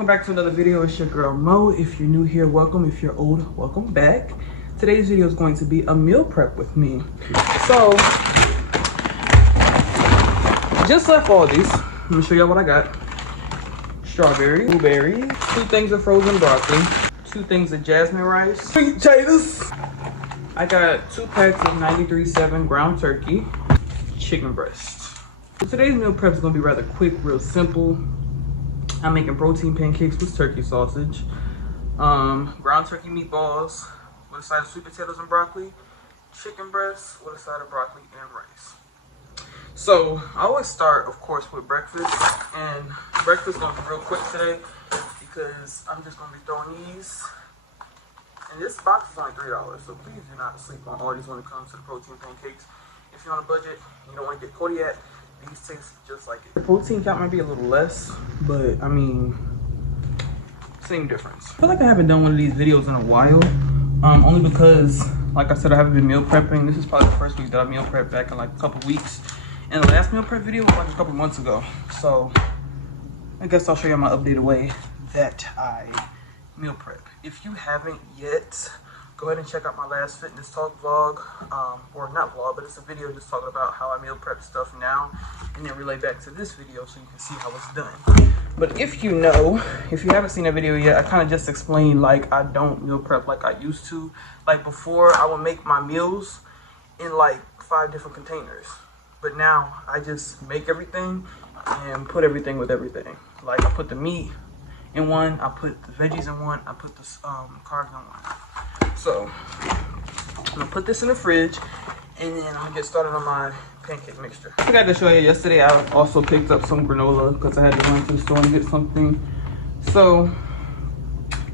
welcome back to another video. It's your girl Mo. If you're new here, welcome. If you're old, welcome back. Today's video is going to be a meal prep with me. So just left Aldi's. Let me show y'all what I got. Strawberry, blueberry, 2 things of frozen broccoli, 2 things of jasmine rice, sweet potatoes. I got 2 packs of 93.7 ground turkey, chicken breast. So today's meal prep is gonna be rather quick, real simple. I'm making protein pancakes with turkey sausage, ground turkey meatballs with a side of sweet potatoes and broccoli, chicken breast with a side of broccoli and rice. So I always start, of course, with breakfast, and breakfast is gonna be real quick today because I'm just gonna be throwing these. And this box is only $3, so please do not sleep on Aldi's when it comes to the protein pancakes. If you're on a budget, you don't want to get Kodiak. These taste just like it. The protein count might be a little less, but I mean, same difference. I feel like I haven't done one of these videos in a while, only because, like I said, I haven't been meal prepping. This is probably the first week that I meal prepped back in like a couple weeks. And the last meal prep video was like a couple months ago. So I guess I'll show you my updated way that I meal prep. If you haven't yet, go ahead and check out my last fitness talk vlog, or not vlog, but it's a video just talking about how I meal prep stuff now, and then relay back to this video so you can see how it's done. But if you haven't seen that video yet, I kind of just explained like I don't meal prep like I used to. Like before, I would make my meals in like 5 different containers, but now I just make everything and put everything with everything. Like I put the meat in one, I put the veggies in one, I put the carbs in one. So I'm gonna put this in the fridge, and then I'm gonna get started on my pancake mixture. I forgot to show you yesterday, I also picked up some granola because I had to run to the store and get something. So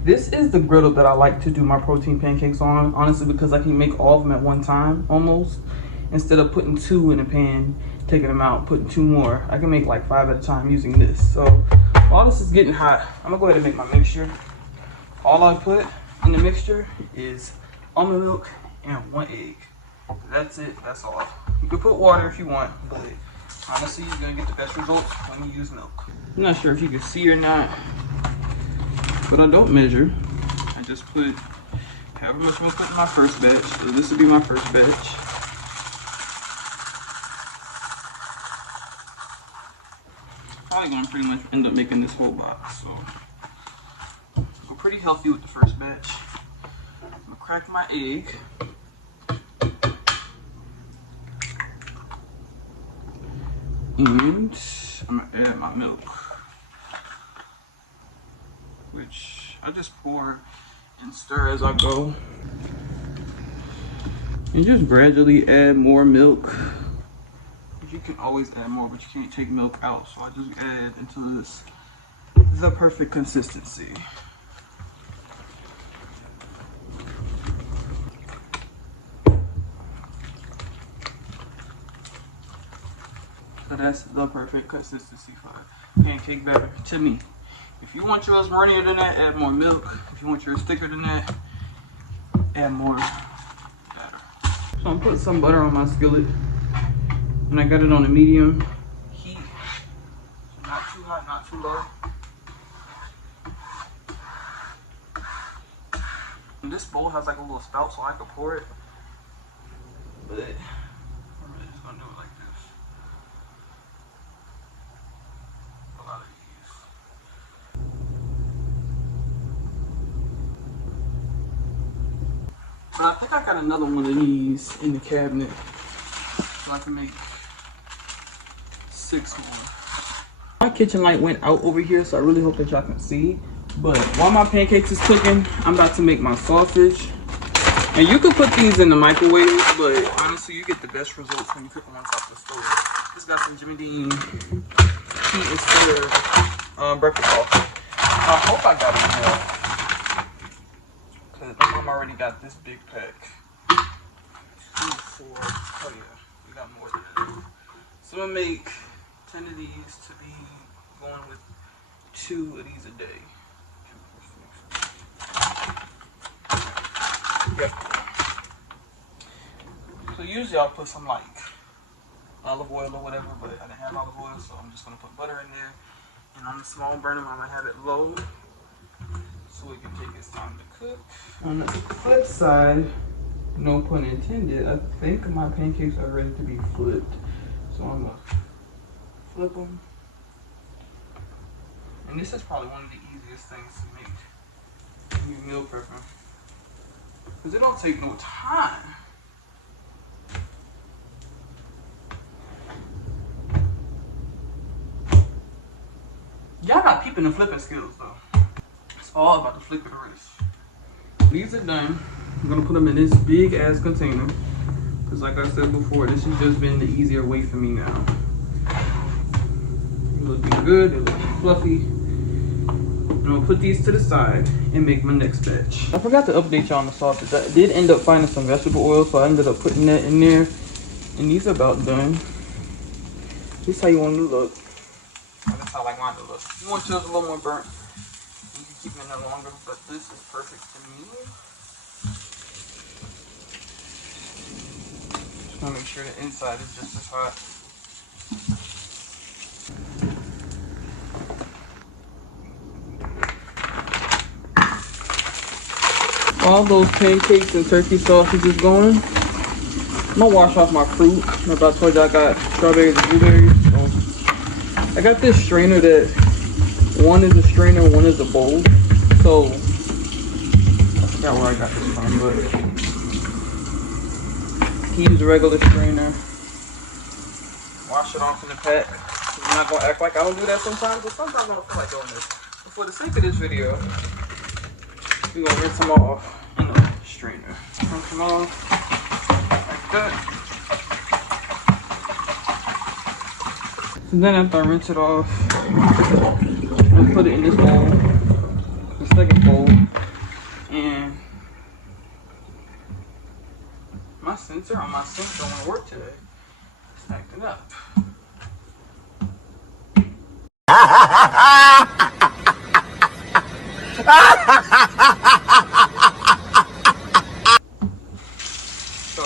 this is the griddle that I like to do my protein pancakes on, honestly, because I can make all of them at one time almost. Instead of putting 2 in a pan, taking them out, putting 2 more, I can make like 5 at a time using this. So while this is getting hot, I'm gonna go ahead and make my mixture. All I put in the mixture is almond milk and 1 egg. That's it, that's all. You can put water if you want, but honestly, you're gonna get the best results when you use milk. I'm not sure if you can see or not, but I don't measure. I just put however much I'm gonna put in my first batch. So this will be my first batch. Probably gonna pretty much end up making this whole box, so go pretty healthy with the first batch. I'm gonna crack my egg. And I'm gonna add my milk, which I just pour and stir as I go. And just gradually add more milk. You can always add more, but you can't take milk out. So I just add until it's the perfect consistency. So that's the perfect consistency for pancake batter to me. If you want yours runnier than that, add more milk. If you want yours thicker than that, add more batter. So I'm putting some butter on my skillet. And I got it on a medium heat, so not too hot, not too low. And this bowl has like a little spout, so I could pour it, but I'm really just gonna do it like this. A lot of these. But I think I got another one of these in the cabinet, so I can make 6 more. My kitchen light went out over here, so I really hope that y'all can see. But while my pancakes is cooking, I'm about to make my sausage. And you can put these in the microwave, but honestly, you get the best results when you cook them on top of the stove. Just got some Jimmy Dean heat instead of breakfast coffee. I hope I got enough, because my mom already got this big pack. 2, 4, oh yeah, we got more than that. So I'm gonna make 10 of these to be going with 2 of these a day. Yep. So usually I'll put some like olive oil or whatever, but I didn't have olive oil, so I'm just gonna put butter in there And on the small burner, I'm gonna have it low so it can take its time to cook. On the flip side, no pun intended, I think my pancakes are ready to be flipped. So I'm gonna flip them. And this is probably one of the easiest things to make when you meal prepping, because it don't take no time. Y'all got peeping and flipping skills though. It's all about the flick of the wrist. These are done. I'm gonna put them in this big ass container, because like I said before, this has just been the easier way for me now. They're looking good, they're looking fluffy. I'm gonna put these to the side and make my next batch. I forgot to update y'all on the sausage. I did end up finding some vegetable oil, so I ended up putting that in there. And these are about done. This is how you want them to look. That's how I like mine to look. You want yours a little more burnt, you can keep them in there longer, but this is perfect to me. Just wanna make sure the inside is just as hot. All those pancakes and turkey sausages going, I'm gonna wash off my fruit. Remember I told you I got strawberries and blueberries? So I got this strainer that one is a strainer, one is a bowl. So I forgot where I got this from, but you use a regular strainer. Wash it off in the pack. I'm not gonna act like I don't do that sometimes, but sometimes I don't feel like doing this. But for the sake of this video, we're gonna rinse them off in the strainer. Rinse them off like that. So then after I rinse it off, I put it in this bowl, the second bowl, and my sensor on my sink don't want to work today. It's acting up. So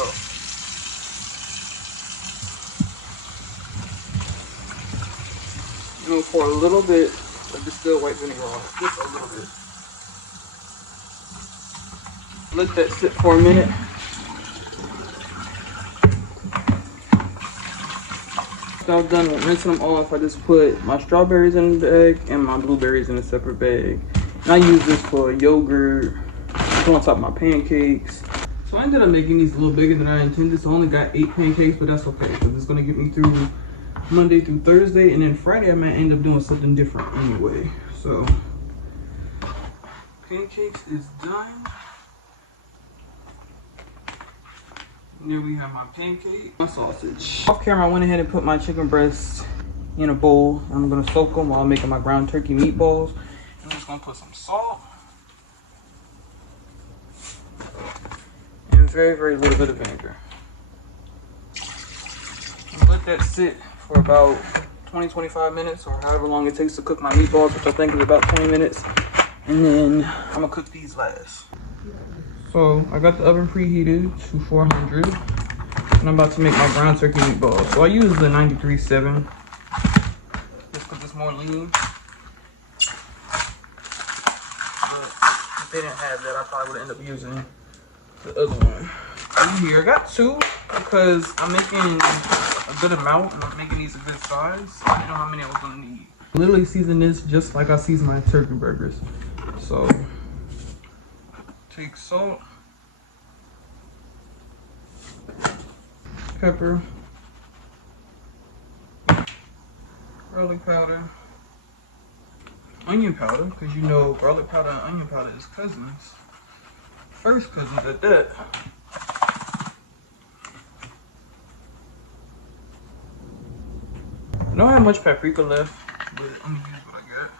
I'm gonna pour a little bit of distilled white vinegar on it, just a little bit. Let that sit for a minute. After I've done rinsing them off, I just put my strawberries in the bag and my blueberries in a separate bag. And I use this for yogurt, put on top of my pancakes. So I ended up making these a little bigger than I intended. So I only got 8 pancakes, but that's okay, because it's gonna get me through Monday through Thursday, and then Friday I might end up doing something different anyway. So pancakes is done. And there we have my pancake, my sausage. Off camera, I went ahead and put my chicken breasts in a bowl. I'm gonna soak them while I'm making my ground turkey meatballs. I'm just gonna put some salt and very, very little bit of vinegar. And let that sit for about 20-25 minutes, or however long it takes to cook my meatballs, which I think is about 20 minutes. And then I'm gonna cook these last. So I got the oven preheated to 400, and I'm about to make my ground turkey meatballs. So I use the 93.7 just because it's more lean. But if they didn't have that, I probably would end up using the other one. In here, I got 2 because I'm making a good amount and I'm making these a good size. I didn't know how many I was gonna need. I literally season this just like I season my turkey burgers. So take salt, pepper, garlic powder, onion powder, because you know garlic powder and onion powder is cousins. First cousins at that. I don't have much paprika left, but I'm gonna use what I got.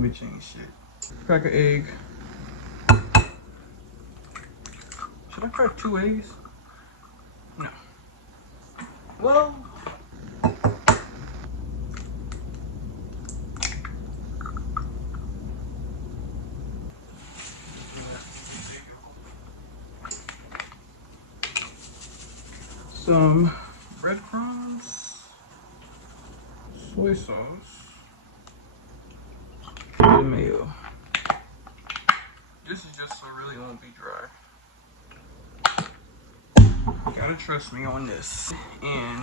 Which ain't shit. Crack an egg. Should I crack 2 eggs? No. Well, some breadcrumbs. soy sauce, and mayo. This is just so really won't be dry. You gotta trust me on this. And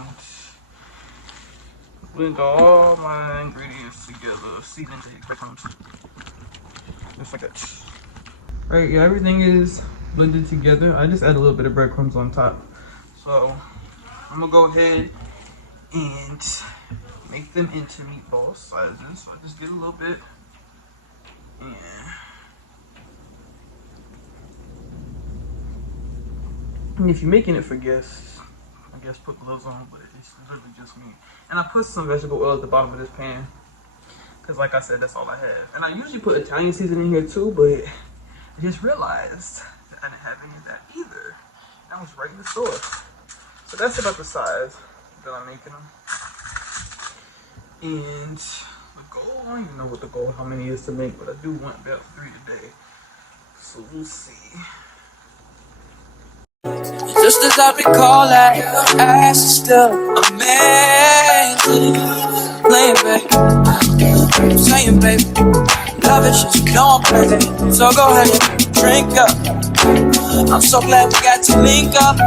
blend all my ingredients together. Season to breadcrumbs. Just like that. Right, yeah, everything is blended together. I just add a little bit of breadcrumbs on top. So I'm gonna go ahead and make them into meatball sizes. So I just get a little bit. And if you're making it for guests, I guess put gloves on, but it's literally just me. And I put some vegetable oil at the bottom of this pan, because like I said, that's all I have. And I usually put Italian seasoning in here too, but I just realized that I didn't have any of that either. That was right in the sauce. So that's about the size that I'm making them. And the goal, I don't even know what the goal, how many is to make, but I do want about 3 today. So we'll see. Just as I recall that, your ass is still amazing. Playing, babe, I'm saying, babe, love it, shit, you know I'm crazy. So go ahead and drink up. I'm so glad we got to link up.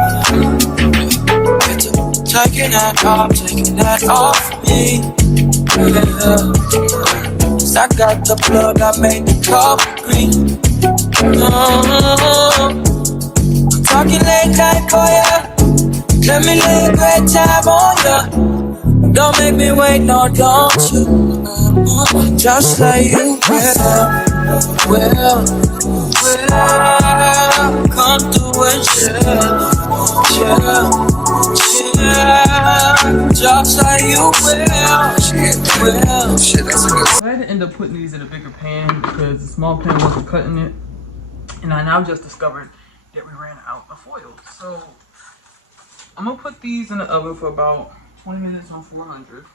Taking that off me. Yeah. 'Cause I got the plug, I made the coffee green. Talking late night for ya. Let me lay a great time on ya. Don't make me wait, no, don't you? Just like you will. Come through and chill. Just like you will. Shit, that's a good. I had to end up putting these in a bigger pan because the small pan wasn't cutting it. And I now just discovered that we ran out of foil. So I'm gonna put these in the oven for about 20 minutes on 400.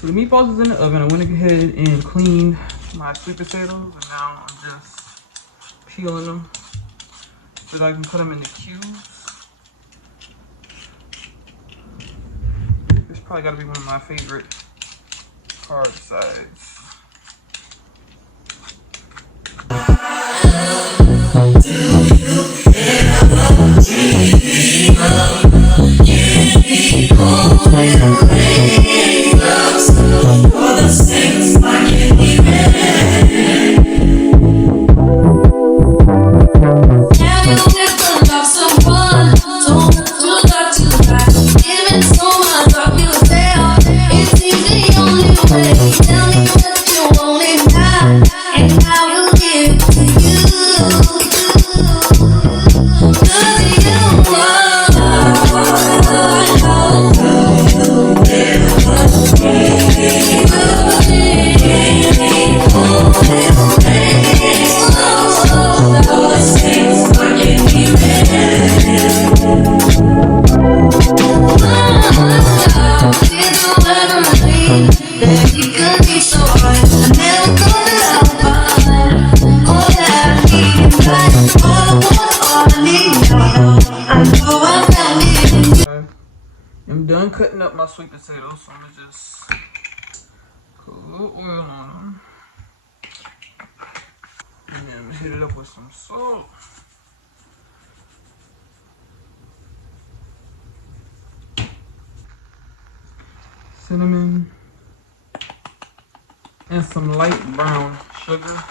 So the meatballs is in the oven. I went ahead and cleaned my sweet potatoes, and now I'm just peeling them so that I can put them in the cubes. This probably gotta be one of my favorite hard sides. I'm done cutting up my sweet potatoes, so I'm gonna just put a little oil on them. And then hit it up with some salt. Cinnamon. And some light brown sugar.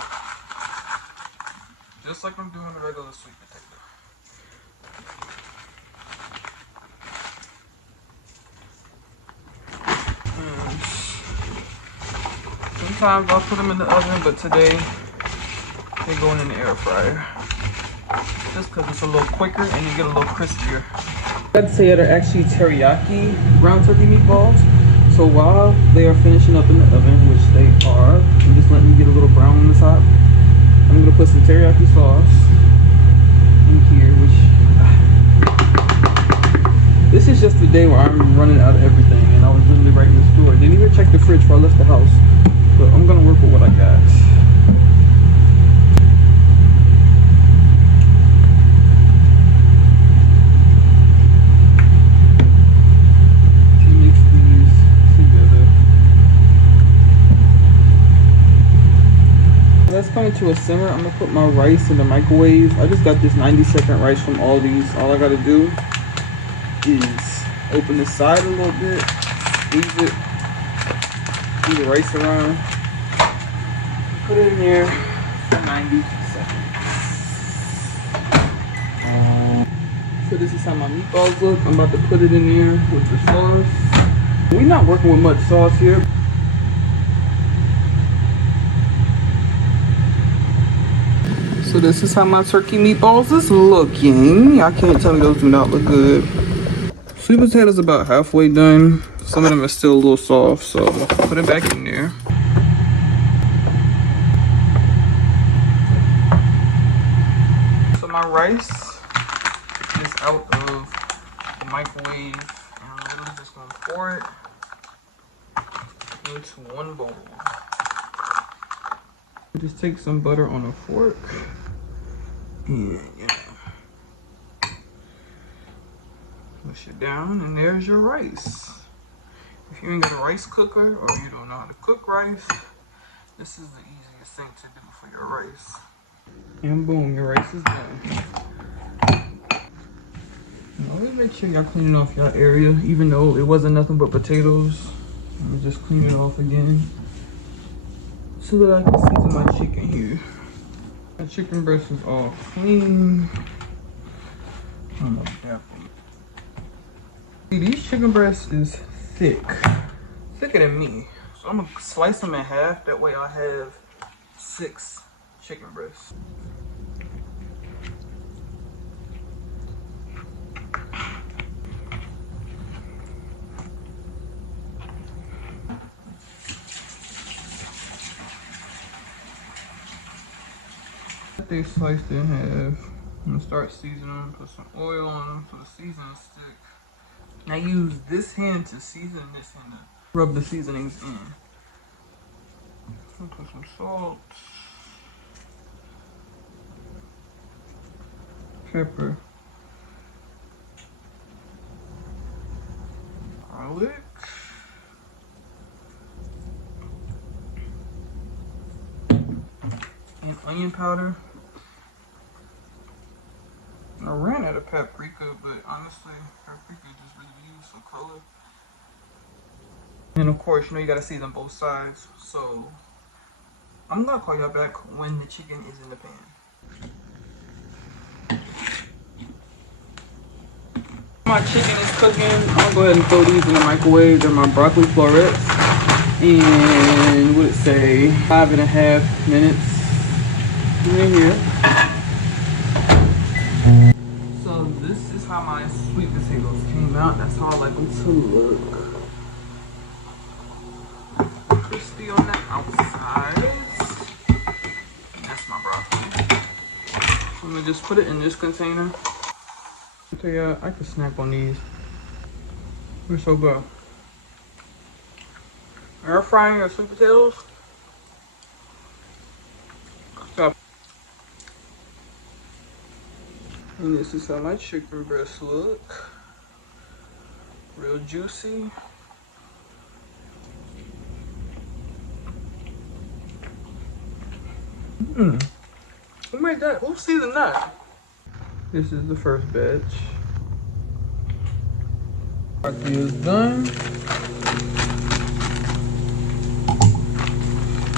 Just like I'm doing a regular sweet potato. Sometimes I'll put them in the oven, but today they're going in the air fryer. Just because it's a little quicker and you get a little crispier. I'd say they're actually teriyaki ground turkey meatballs. So while they are finishing up in the oven, which they are, I'm just letting them get a little brown on the top. I'm going to put some teriyaki sauce in here, which this is just the day where I'm running out of everything, and I was literally right in the store. Didn't even check the fridge before I left the house, but I'm gonna work with what I got. to a simmer, I'm gonna put my rice in the microwave. I just got this 90-second rice from Aldi's. All I gotta do is open the side a little bit, squeeze it, move the rice around, put it in here for 90 seconds. So this is how my meatballs look. I'm about to put it in here with the sauce. We're not working with much sauce here. So this is how my turkey meatballs is looking. Y'all can't tell me those do not look good. Sweet potatoes about halfway done. Some of them are still a little soft, so put it back in there. So my rice is out of the microwave, and I'm literally just gonna pour it into one bowl. Just take some butter on a fork. And push it down, and there's your rice. If you ain't got a rice cooker or you don't know how to cook rice, this is the easiest thing to do for your rice. And boom, your rice is done. And always make sure y'all cleaning off your area, even though it wasn't nothing but potatoes. I'm gonna just clean it off again so that I can season my chicken here. My chicken breast is all clean. See, these chicken breasts is thick. Thicker than me. So I'm gonna slice them in half. That way I have 6 chicken breasts. They sliced in half. I'm gonna start seasoning them, put some oil on them so the seasoning stick. I use this hand to season, this hand to rub the seasonings in. So put some salt, pepper, garlic, and onion powder. I ran out of paprika, but honestly, paprika just really used for color. And of course, you know you gotta season both sides. So I'm gonna call y'all back when the chicken is in the pan. My chicken is cooking. I'm gonna go ahead and throw these in the microwave. They're my broccoli florets. And what it say? 5.5 minutes in here. So this is how my sweet potatoes came out. That's how I like them to look. Crispy on the outsides. And that's my broccoli. So I'm gonna just put it in this container. I tell you, I could snack on these. They're so good. Air frying your sweet potatoes. Stop. And this is how my chicken breasts look. Real juicy. Who made that? Who seasoned that? This is the first batch. Broccoli is done.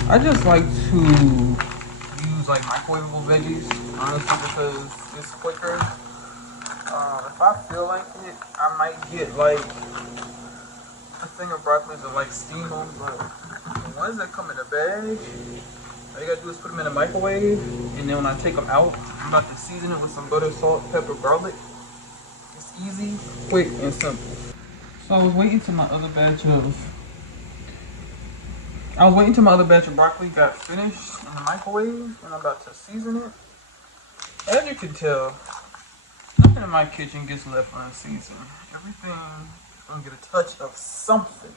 I just like to use like microwavable veggies, honestly, because it's quicker. If I feel like it, I might get like a thing of broccoli to like steam them, but the ones that come in a bag, all you gotta do is put them in the microwave, and then when I take them out, I'm about to season it with some butter, salt, pepper, garlic. It's easy, quick, and simple. So I was waiting till my other batch of broccoli got finished in the microwave, and I'm about to season it. As you can tell, nothing in my kitchen gets left unseasoned. Everything gonna get a touch of something.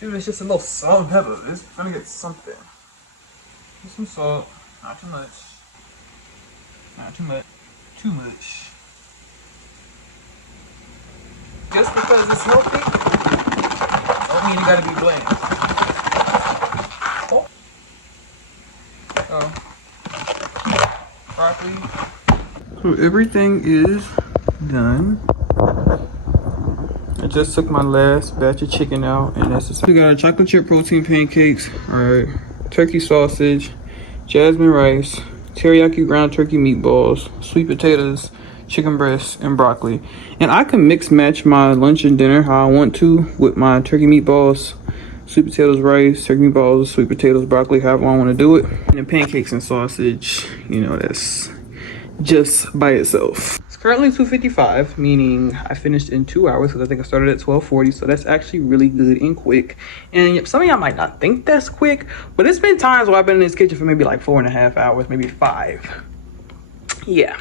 Even if it's just a little salt and pepper, it's gonna get something. Get some salt, not too much. Not too much. Too much. Just because it's healthy, don't mean you gotta be bland. Oh. broccoli. So everything is done. I just took my last batch of chicken out, and that's we got chocolate chip protein pancakes, all right, turkey sausage, jasmine rice, teriyaki ground turkey meatballs, sweet potatoes, chicken breast, and broccoli. And I can mix match my lunch and dinner how I want to with my turkey meatballs, sweet potatoes, rice, turkey meatballs, sweet potatoes, broccoli, however I want to do it. And then pancakes and sausage, you know, that's just by itself. It's currently 2:55, meaning I finished in 2 hours because I think I started at 12:40, so that's actually really good and quick. And some of y'all might not think that's quick, but it's been times where I've been in this kitchen for maybe like 4.5 hours, maybe 5. Yeah,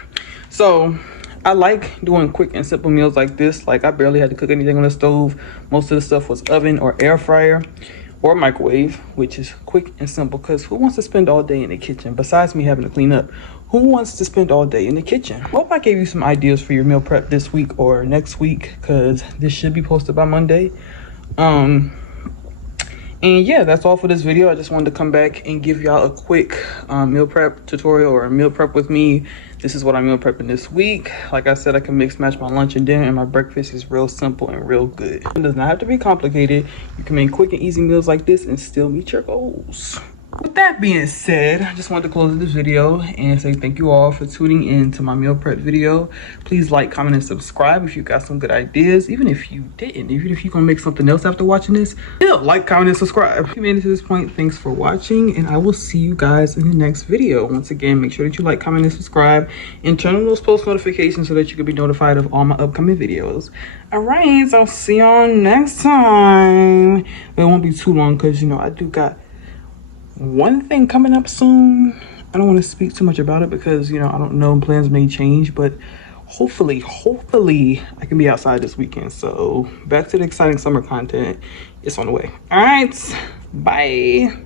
so I like doing quick and simple meals like this. Like I barely had to cook anything on the stove. Most of the stuff was oven or air fryer or microwave, which is quick and simple, because who wants to spend all day in the kitchen besides me having to clean up? Who wants to spend all day in the kitchen? Hope I gave you some ideas for your meal prep this week or next week, because this should be posted by Monday. And yeah, that's all for this video. I just wanted to come back and give y'all a quick meal prep tutorial, or a meal prep with me. This is what I'm meal prepping this week. Like I said, I can mix match my lunch and dinner, and my breakfast is real simple and real good. It does not have to be complicated. You can make quick and easy meals like this and still meet your goals. With that being said, I just wanted to close this video and say thank you all for tuning in to my meal prep video. Please like, comment, and subscribe if you got some good ideas. Even if you didn't, even if you're gonna make something else after watching this, still like, comment, and subscribe. If you made it to this point, thanks for watching, and I will see you guys in the next video. Once again, make sure that you like, comment, and subscribe, and turn on those post notifications so that you can be notified of all my upcoming videos. All right, so I'll see y'all next time. But it won't be too long, because you know I do got one thing coming up soon. I don't want to speak too much about it because, you know, I don't know, plans may change, but hopefully I can be outside this weekend. So back to the exciting summer content. It's on the way. All right, bye.